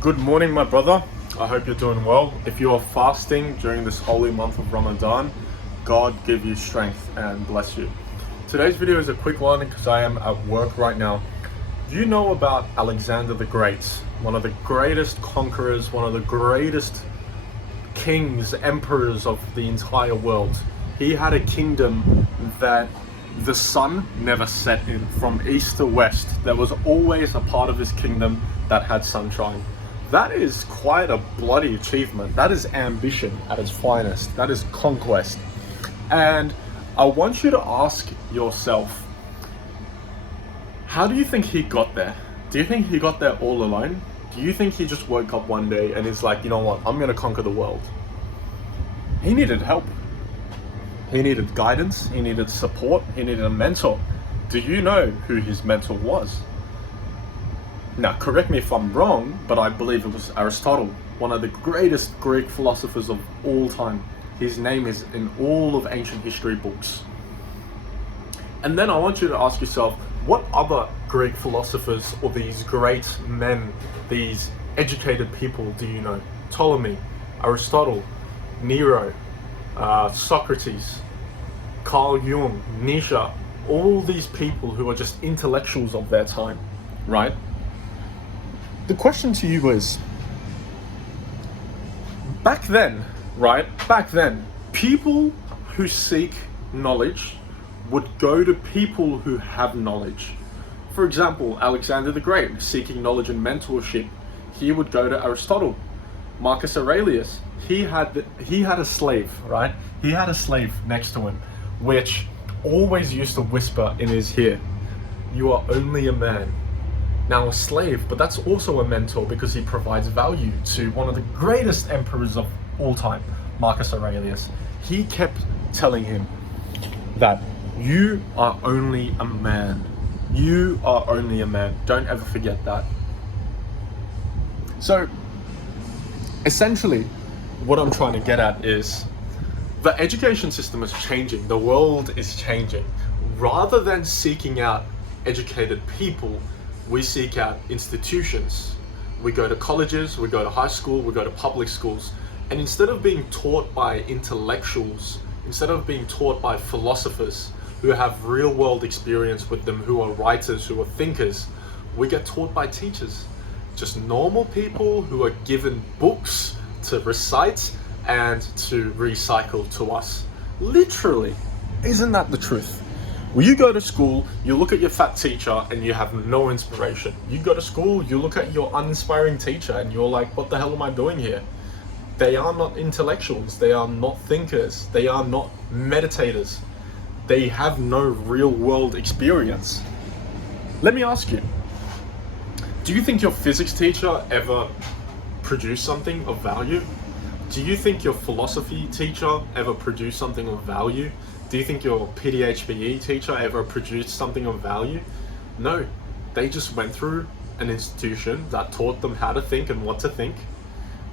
Good morning, my brother. I hope you're doing well. If you are fasting during this holy month of Ramadan, God give you strength and bless you. Today's video is a quick one because I am at work right now. Do you know about Alexander the Great? One of the greatest conquerors, one of the greatest kings, emperors of the entire world. He had a kingdom that the sun never set in. From east to west, there was always a part of his kingdom that had sunshine. That is quite a bloody achievement. That is ambition at its finest. That is conquest. And I want you to ask yourself, how do you think he got there? Do you think he got there all alone? Do you think he just woke up one day and is like, you know what, I'm gonna conquer the world? He needed help. He needed guidance, he needed support, he needed a mentor. Do you know who his mentor was? Now, correct me if I'm wrong, but I believe it was Aristotle, one of the greatest Greek philosophers of all time. His name is in all of ancient history books. And then I want you to ask yourself, what other Greek philosophers or these great men, these educated people do you know? Ptolemy, Aristotle, Nero, Socrates, Carl Jung, Nietzsche, all these people who are just intellectuals of their time, right? The question to you is, back then, people who seek knowledge would go to people who have knowledge. For example, Alexander the Great, seeking knowledge and mentorship, he would go to Aristotle. Marcus Aurelius, he had a slave, right? He had a slave next to him, which always used to whisper in his ear, "You are only a man." Now a slave, but that's also a mentor because he provides value to one of the greatest emperors of all time, Marcus Aurelius. He kept telling him that you are only a man. You are only a man. Don't ever forget that. So, essentially, what I'm trying to get at is the education system is changing. The world is changing. Rather than seeking out educated people, we seek out institutions. We go to colleges, we go to high school, we go to public schools. And instead of being taught by intellectuals, instead of being taught by philosophers who have real world experience with them, who are writers, who are thinkers, we get taught by teachers. Just normal people who are given books to recite and to recycle to us. Literally, isn't that the truth? When you go to school, you look at your fat teacher and you have no inspiration. You go to school, you look at your uninspiring teacher and you're like, what the hell am I doing here? They are not intellectuals, they are not thinkers, they are not meditators. They have no real world experience. Let me ask you, do you think your physics teacher ever produced something of value? Do you think your philosophy teacher ever produced something of value? Do you think your PDHBE teacher ever produced something of value? No, they just went through an institution that taught them how to think and what to think.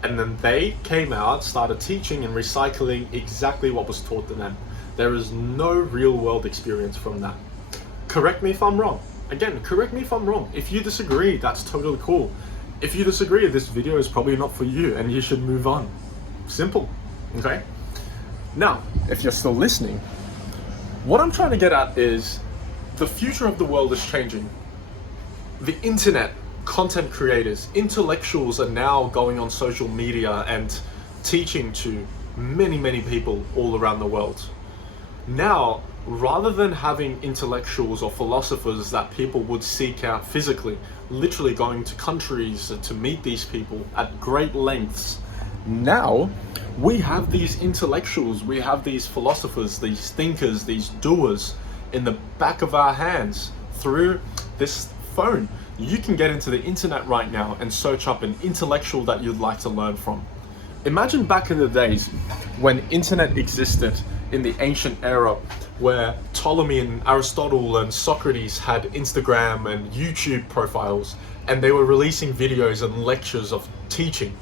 And then they came out, started teaching and recycling exactly what was taught to them. There is no real world experience from that. Correct me if I'm wrong. Again, correct me if I'm wrong. If you disagree, that's totally cool. If you disagree, this video is probably not for you and you should move on. Simple, okay? Now, if you're still listening, what I'm trying to get at is the future of the world is changing. The internet, content creators, intellectuals are now going on social media and teaching to many, many people all around the world. Now, rather than having intellectuals or philosophers that people would seek out physically, literally going to countries to meet these people at great lengths, now we have these intellectuals, we have these philosophers, these thinkers, these doers in the back of our hands through this phone. You can get into the internet right now and search up an intellectual that you'd like to learn from. Imagine back in the days when internet existed, in the ancient era where Ptolemy and Aristotle and Socrates had Instagram and YouTube profiles and they were releasing videos and lectures of teaching.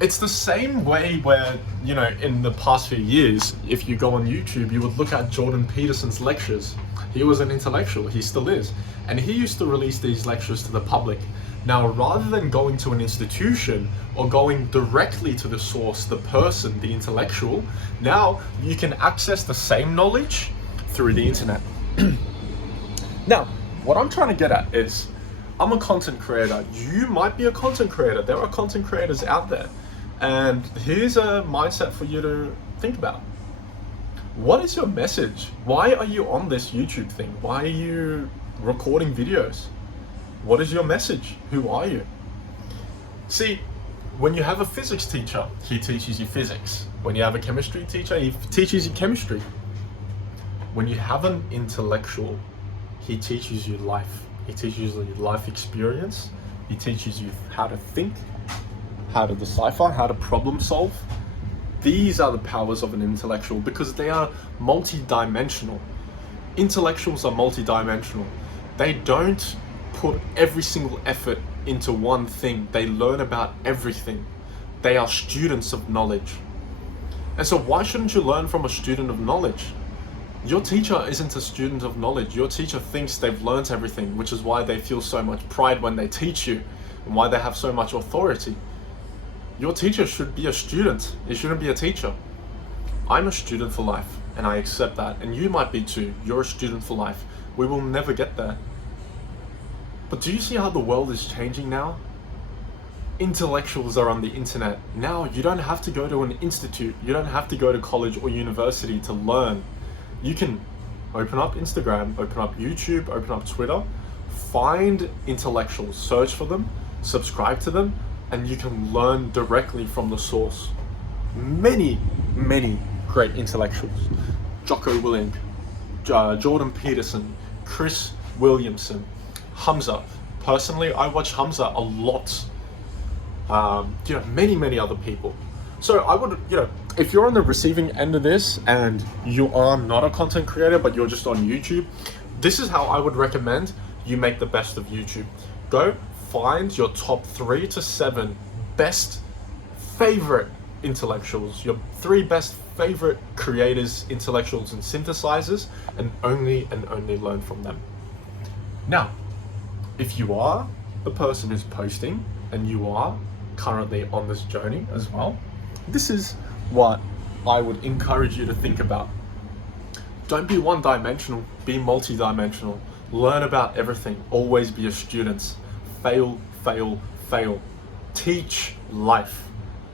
It's the same way where, you know, in the past few years, if you go on YouTube, you would look at Jordan Peterson's lectures. He was an intellectual, he still is. And he used to release these lectures to the public. Now, rather than going to an institution or going directly to the source, the person, the intellectual, now you can access the same knowledge through the internet. Now, what I'm trying to get at is, I'm a content creator. You might be a content creator. There are content creators out there. And here's a mindset for you to think about. What is your message? Why are you on this YouTube thing? Why are you recording videos? What is your message? Who are you? See, when you have a physics teacher, he teaches you physics. When you have a chemistry teacher, he teaches you chemistry. When you have an intellectual, he teaches you life. He teaches you life experience. He teaches you how to think, how to decipher, how to problem solve. These are the powers of an intellectual because they are multi-dimensional. Intellectuals are multi-dimensional. They don't put every single effort into one thing. They learn about everything. They are students of knowledge. And so why shouldn't you learn from a student of knowledge? Your teacher isn't a student of knowledge. Your teacher thinks they've learnt everything, which is why they feel so much pride when they teach you and why they have so much authority. Your teacher should be a student. It shouldn't be a teacher. I'm a student for life, and I accept that. And you might be too. You're a student for life. We will never get there. But do you see how the world is changing now? Intellectuals are on the internet. Now you don't have to go to an institute. You don't have to go to college or university to learn. You can open up Instagram, open up YouTube, open up Twitter, find intellectuals, search for them, subscribe to them, and you can learn directly from the source. Many great intellectuals. Jocko Willink, Jordan Peterson, Chris Williamson, Hamza. Personally, I watch Hamza a lot. Many other people. So I would, if you're on the receiving end of this and you are not a content creator, but you're just on YouTube, this is how I would recommend you make the best of YouTube. Go find your top 3 to 7 best favorite intellectuals, your 3 best favorite creators, intellectuals, and synthesizers, and only learn from them. Now, if you are the person who's posting and you are currently on this journey as well, this is what I would encourage you to think about. Don't be one-dimensional, be multi-dimensional. Learn about everything. Always be a student. Fail. Teach life.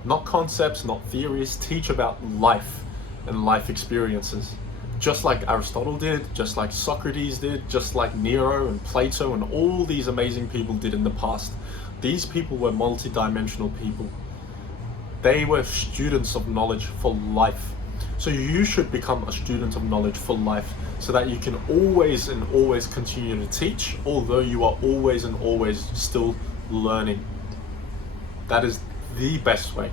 Not concepts, not theories. Teach about life and life experiences. Just like Aristotle did, just like Socrates did, just like Nero and Plato and all these amazing people did in the past. These people were multi-dimensional people. They were students of knowledge for life. So you should become a student of knowledge for life so that you can always continue to teach, although you are always still learning. That is the best way.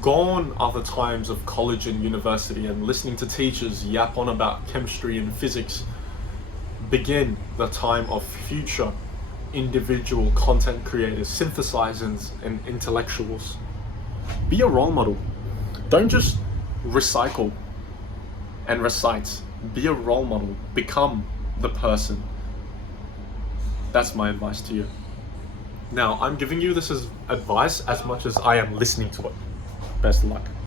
Gone are the times of college and university and listening to teachers yap on about chemistry and physics. Begin the time of future individual content creators, synthesizers, and intellectuals. Be a role model. Don't just recycle and recite. Be a role model. Become the person. That's my advice to you. Now, I'm giving you this as advice as much as I am listening to it. Best of luck.